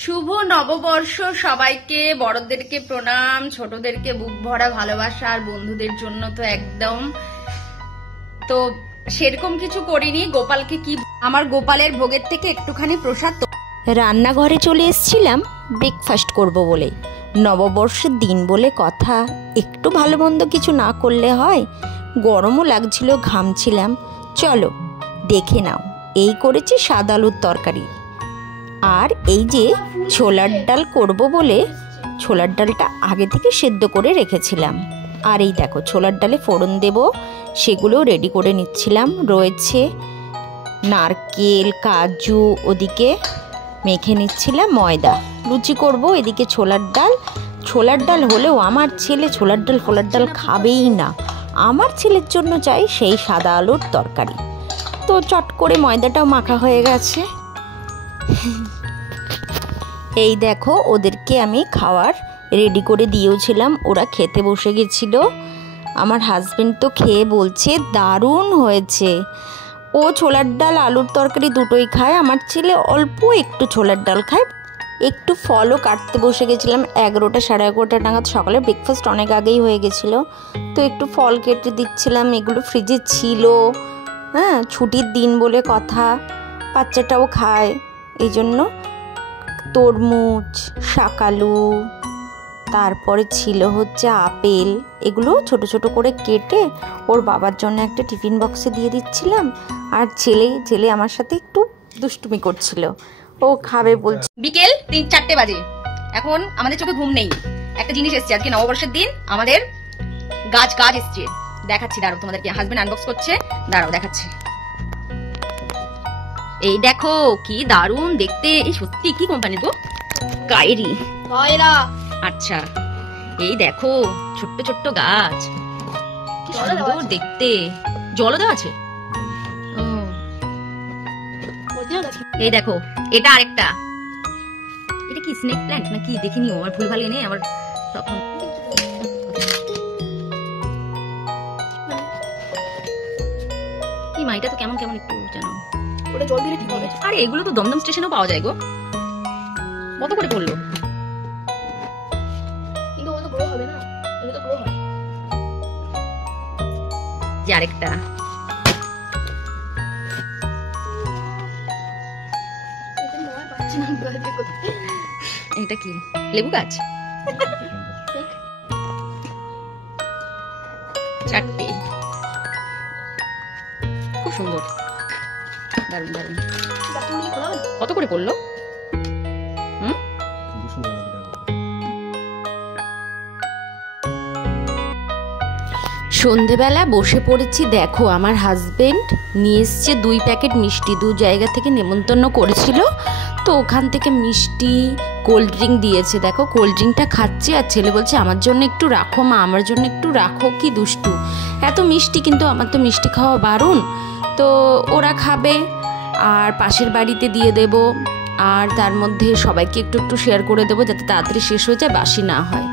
শুভ নববর্ষ সবাইকে, বড়দেরকে প্রণাম, ছোটদেরকে বুক ভরা ভালোবাসা, আর বন্ধুদের জন্য তো একদম। তো সেরকম কিছু করিনি। গোপালকে কি, আমার গোপালের ভোগের থেকে একটুখানি প্রসাদ। রান্নাঘরে চলে এসেছিলাম ব্রেকফাস্ট করব বলে। নববর্ষের দিন বলে কথা, একটু ভালো মন্দ কিছু না করলে হয়। গরমও লাগছিল, ঘামছিলাম। চলো দেখে নাও, এই করেছি সাদা আলুর তরকারি। আর এই যে ছোলার ডাল করব বলে ছোলার ডালটা আগে থেকে সেদ্ধ করে রেখেছিলাম। আর এই দেখো ছোলার ডালে ফোড়ন দেব, সেগুলো রেডি করে নিচ্ছিলাম। রয়েছে নারকেল, কাজু, ওদিকে মেখে নিচ্ছিলাম ময়দা। লুচি করব, এদিকে ছোলার ডাল। ছোলার ডাল হলেও আমার ছেলে ছোলার ডাল ফোলার ডাল খাবেই না। আমার ছেলের জন্য চাই সেই সাদা আলুর তরকারি। তো চট করে ময়দাটাও মাখা হয়ে গেছে। এই দেখো ওদেরকে আমি খাওয়ার রেডি করে দিয়েওছিলাম, ওরা খেতে বসে গেছিল। আমার হাজবেন্ড তো খেয়ে বলছে দারুণ হয়েছে। ও ছোলার ডাল আলুর তরকারি দুটোই খায়, আমার ছেলে অল্প একটু ছোলার ডাল খায়। একটু ফলও কাটতে বসে গেছিলাম, 11টা সাড়ে 11টা নাগাদ। সকালে ব্রেকফাস্ট অনেক আগেই হয়ে গেছিলো, তো একটু ফল কেটে দিচ্ছিলাম। এগুলো ফ্রিজে ছিল, হ্যাঁ ছুটির দিন বলে কথা, বাচ্চাটাও খায় এই জন্য। তরমুজ, শাকালু, তারপরে ছিল হচ্ছে আপেল, এগুলো ছোট ছোট করে কেটে ওর বাবার জন্য একটা টিফিন বক্সে দিয়ে দিচ্ছিলাম। আর ছেলে আমার সাথে একটু দুষ্টুমি করছিল, ও খাবে বলছে। বিকেল 3-4টে বাজে, এখন আমাদের চোখে ঘুম নেই। একটা জিনিস এসছে, আজকে নববর্ষের দিন আমাদের গাছ এসছে, দেখাচ্ছি। দাঁড়াও তোমাদেরকে, হাজবেন্ড আনবক্স করছে, দাঁড়াও দেখাচ্ছি। এই দেখো কি দারুণ দেখতে। এই সত্যি কি কোম্পানি গো? কায়েরি। আচ্ছা এই দেখো ছোট্ট ছোট্ট গাছ, কি সুন্দর দেখতে। জলও দেওয়া আছে। এই দেখো এটা আরেকটা, এটা কি স্নেক প্ল্যান্ট নাকি দেখিনি, আমার ভুল ভাল এনে আমার তখন। কি মা, এটা তো কেমন কেমন একটু জানো। ওটা জল দিলে ঠিক হবে। আরে এগুলো তো দমদম স্টেশনেও পাওয়া যায় গো। কত করে পড়লো? কিন্তু ও তো গ্রো হবে না, এটা তো গ্রো হয়। যে আরেকটা, এটা কি লেবু গাছ? 4টে, খুব সুন্দর, দারুণ দারুণ। কত করে পড়লো? সন্ধেবেলা বসে পড়েছি। দেখো আমার হাজবেন্ড নিয়ে এসছে 2 প্যাকেট মিষ্টি, 2 জায়গা থেকে নেমন্তন্ন করেছিল, তো ওখান থেকে মিষ্টি কোল্ড ড্রিঙ্ক দিয়েছে। দেখো কোল্ড ড্রিঙ্কটা খাচ্ছে, আর ছেলে বলছে আমার জন্য একটু রাখো মা, আমার জন্য একটু রাখো। কি দুষ্টু, এত মিষ্টি, কিন্তু আমার তো মিষ্টি খাওয়া বারণ। তো ওরা খাবে, আর পাশের বাড়িতে দিয়ে দেব, আর তার মধ্যে সবাইকে একটু একটু শেয়ার করে দেবো, যাতে তাড়াতাড়ি শেষ হয়ে যায়, বাসি না হয়।